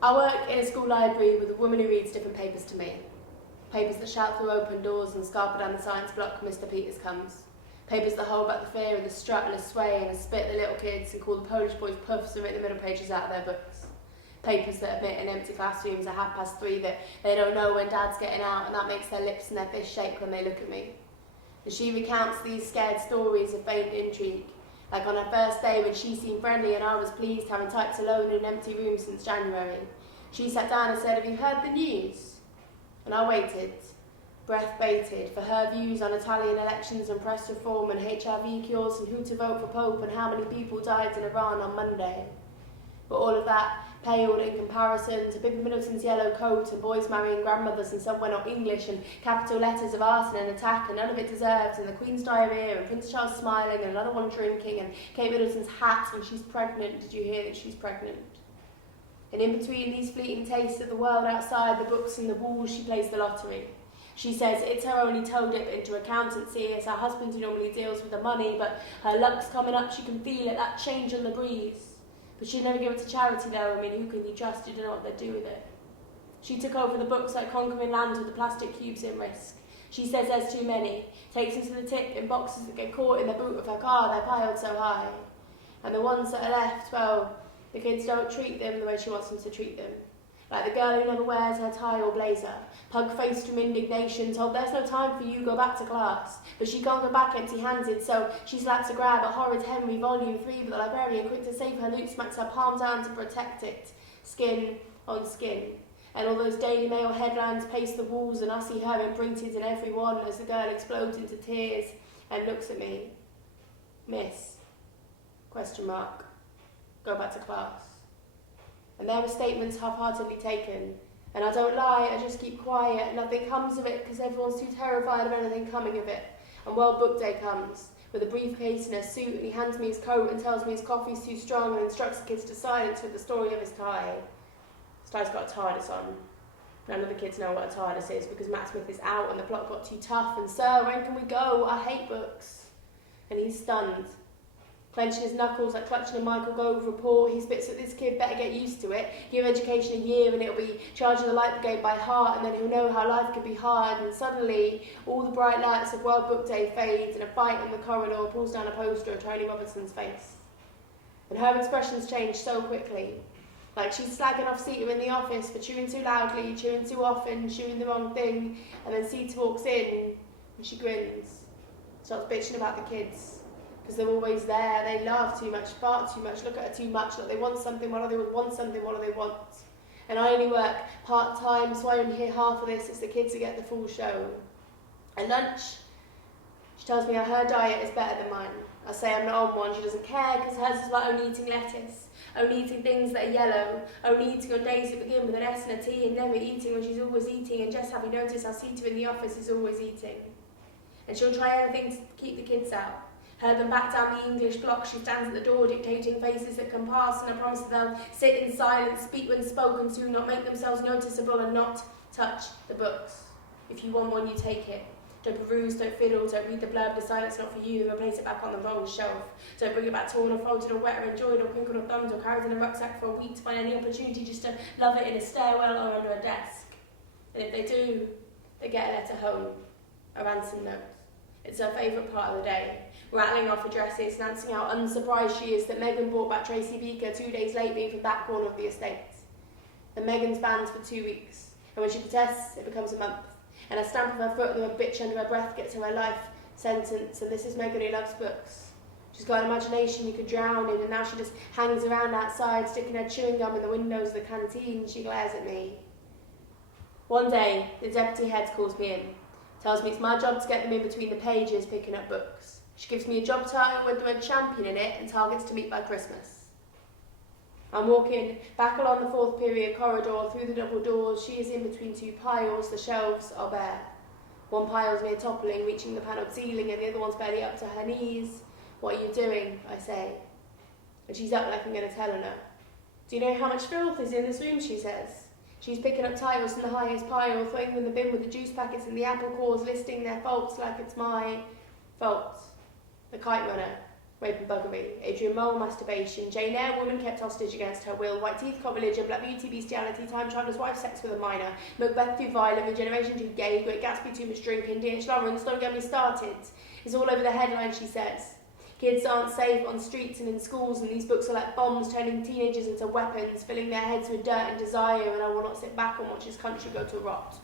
I work in a school library with a woman who reads different papers to me. Papers that shout through open doors and scarper down the science block when Mr. Peters comes. Papers that hold back the fear and the strut and the sway and the spit at the little kids and call the Polish boys puffs and rip the middle pages out of their books. Papers that admit in empty classrooms at 3:30 that they don't know when Dad's getting out, and that makes their lips and their fists shake when they look at me. And she recounts these scared stories of faint intrigue, like on her first day when she seemed friendly and I was pleased, having typed alone in an empty room since January. She sat down and said, "Have you heard the news?" And I waited, breath baited, for her views on Italian elections and press reform and HIV cures and who to vote for Pope and how many people died in Iran on Monday. But all of that paled in comparison to Pippi Middleton's yellow coat and boys marrying grandmothers and somewhere not English and capital letters of arson and attack and none of it deserved and the Queen's diarrhea and Prince Charles smiling and another one drinking and Kate Middleton's hat and she's pregnant. Did you hear that she's pregnant? And in between these fleeting tastes of the world outside, the books and the walls, she plays the lottery. She says it's her only toe dip into accountancy. It's her husband who normally deals with the money, but her luck's coming up, she can feel it, that change on the breeze. But she'd never give it to charity though. I mean, who can you trust? You don't know what they'd do with it. She took over the books like conquering lands with the plastic cubes in risk. She says there's too many, takes them to the tip in boxes that get caught in the boot of her car, they're piled so high. And the ones that are left, well, the kids don't treat them the way she wants them to treat them. Like the girl who never wears her tie or blazer, pug-faced from indignation, told there's no time for you, go back to class. But she can't go back empty-handed, so she slaps a grab at Horrid Henry, Volume 3, but the librarian, quick to save her loot, smacks her palm down to protect it, skin on skin. And all those Daily Mail headlines pace the walls, and I see her imprinted in every one as the girl explodes into tears and looks at me. Miss? Question mark. Go back to class. And there were statements half-heartedly taken. And I don't lie, I just keep quiet, and nothing comes of it because everyone's too terrified of anything coming of it. And World Book Day comes, with a briefcase and a suit, and he hands me his coat and tells me his coffee's too strong and instructs the kids to silence with the story of his tie. His tie's got a TARDIS on. None of the kids know what a TARDIS is because Matt Smith is out and the plot got too tough, and "Sir, when can we go? I hate books." And he's stunned. Clenching his knuckles like clutching a Michael Gove report, he spits at this kid, better get used to it. Give education a year and it'll be charging the Light Brigade by heart, and then he'll know how life can be hard. And suddenly, all the bright lights of World Book Day fades, and a fight in the corridor pulls down a poster of Tony Robinson's face. And her expressions change so quickly. Like she's slagging off Sita in the office for chewing too loudly, chewing too often, chewing the wrong thing, and then Sita walks in, and she grins. Starts bitching about the kids. Because they're always there, they laugh too much, fart too much, look at her too much, like they want something, what do they want something, what do they want? And I only work part-time, so I only hear half of this as the kids get the full show. At lunch, she tells me how her diet is better than mine. I say I'm not on one, she doesn't care, because hers is about only eating lettuce, only eating things that are yellow, only eating on days that begin with an S and a T, and never eating when she's always eating, and Jess, have you noticed how Sita in the office is always eating? And she'll try anything to keep the kids out. Heard them back down the English block, she stands at the door dictating faces that can pass, and I promise that they'll sit in silence, speak when spoken to, not make themselves noticeable, and not touch the books. If you want one, you take it. Don't peruse, don't fiddle, don't read the blurb, decide it's not for you, and place it back on the wrong shelf. Don't bring it back torn or folded or wet or enjoyed or crinkled or thumbed or carried in a rucksack for a week to find any opportunity just to love it in a stairwell or under a desk. And if they do, they get a letter home, a ransom note. It's her favourite part of the day. Rattling off addresses, announcing how unsurprised she is that Megan brought back Tracy Beaker 2 days late, being from that corner of the estate. And Megan's banned for 2 weeks, and when she protests, it becomes a month. And a stamp of her foot and a bitch under her breath gets her a life sentence, and this is Megan who loves books. She's got an imagination you could drown in, and now she just hangs around outside, sticking her chewing gum in the windows of the canteen. She glares at me. One day, the deputy head calls me in, tells me it's my job to get them in between the pages picking up books. She gives me a job title with the word champion in it and targets to meet by Christmas. I'm walking back along the 4th period corridor through the double doors. She is in between 2 piles. The shelves are bare. One pile's near toppling, reaching the panelled ceiling, and the other one's barely up to her knees. "What are you doing?" I say. And she's up like I'm going to tell her no. "Do you know how much filth is in this room?" she says. She's picking up titles from the highest pile, throwing them in the bin with the juice packets and the apple cores, listing their faults like it's my fault. The Kite Runner, Rape and buggery, Adrian Mole, masturbation, Jane Eyre, woman kept hostage against her will, White Teeth, cult religion, Black Beauty, bestiality, time traveller's wife, sex with a minor, Macbeth too violent, Regeneration too gay, Great Gatsby too much drinking, D.H. Lawrence, don't get me started. It's all over the headline, she says. Kids aren't safe on streets and in schools, and these books are like bombs, turning teenagers into weapons, filling their heads with dirt and desire, and I will not sit back and watch this country go to rot.